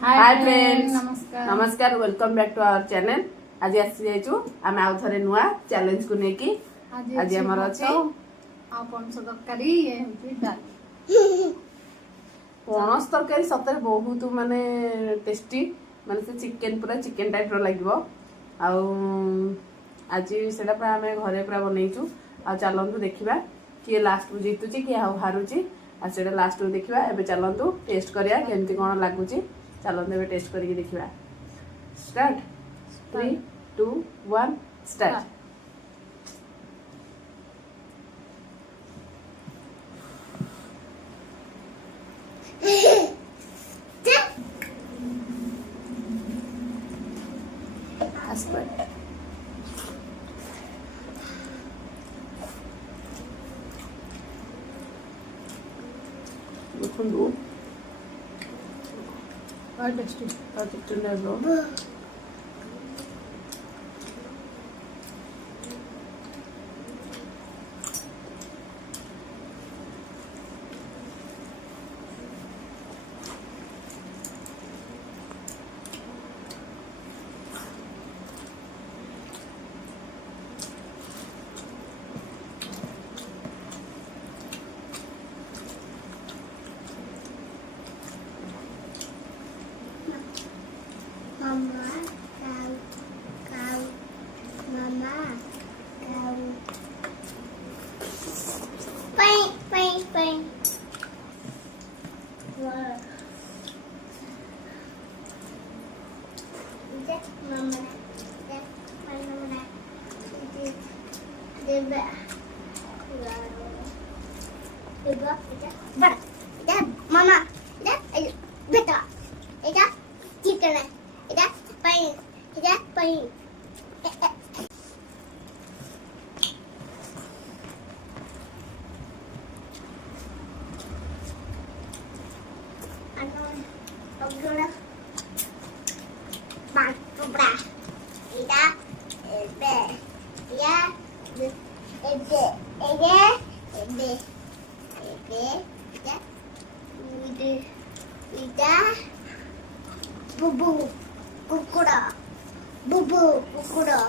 हाय friends नमस्कार नमस्कार welcome back to our channel. आज आसी जाइछु आमे आउ थरे नुआ चैलेंज को नेकी आज हमर अछि आ पणस तरकारी ये होती डाल पणस तरकारी सତରେ बहुत माने टेस्टी माने से चिकन पूरा चिकन टाइप रो लागिवो आउ आज सेटा पूरा आमे घरे पूरा बनैछु आ चलंतु देखिबा कि लास्ट को जीतुची कि हारुची आ सेटा लास्ट को देखिबा एबे चलंतु टेस्ट करिया केमती कोन लागुची चलंतु एबे टेस्ट करिके देखिबा स्टार्ट 3 2 1 स्टार्ट देखो और tasty Mama, kau, mama, kau. Peng. Wow. Ini mama, mama, ini deba. Deba, bar, mama, ayo, beta, ida, chicken. Ida, pain. Ano, pagdula. Pagdula. Ida, ebe. Ida, ebe. Ida, bubu. Kukura, bubu kura.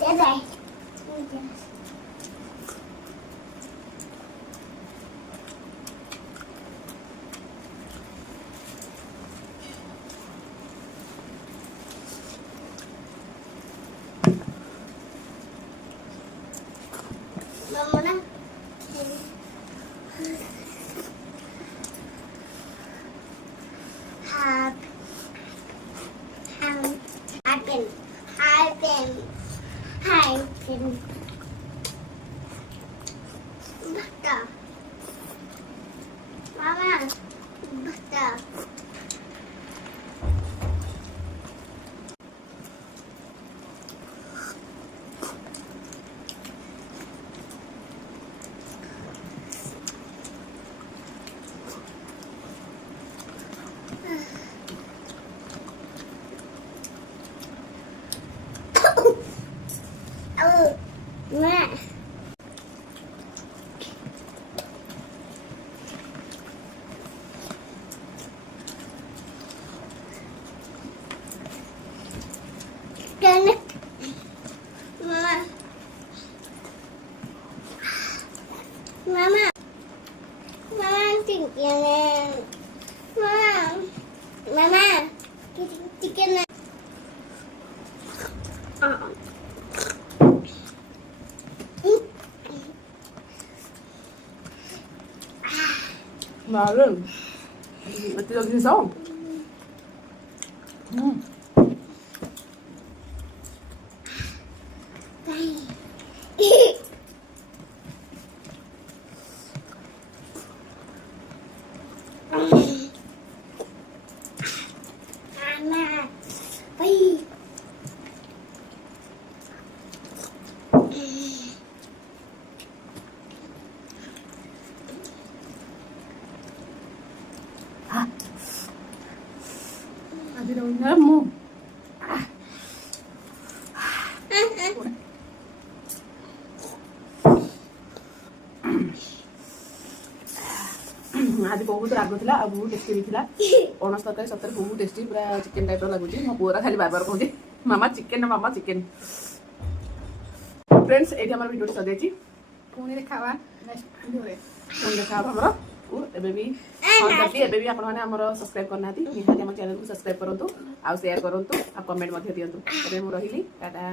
Dadah. Mama na. Happen. Butter. Mama, butter. Mẹ. Mama, chicken. 나는 여기서 Kamu. आज बहुत राग थिला आ बहुत tasty भी थिला पणस तरकारी सତରେ बहुत टेस्टी पूरा चिकन टाइप रो लागुची मो पूरा खाली बार बार कहूची मामा चिकन फ्रेंड्स एठी हमर वीडियो सजेची पुणी देखावा नेक्स्ट वीडियो रे फोन देखा हमरो एबे भी एबे भी आपण माने हमरो सब्सक्राइब करना निहाती हम चैनल को सब्सक्राइब करंतु आ शेयर करंतु आ कमेंट मध्ये दियंतु एबे मु रहिली टाटा।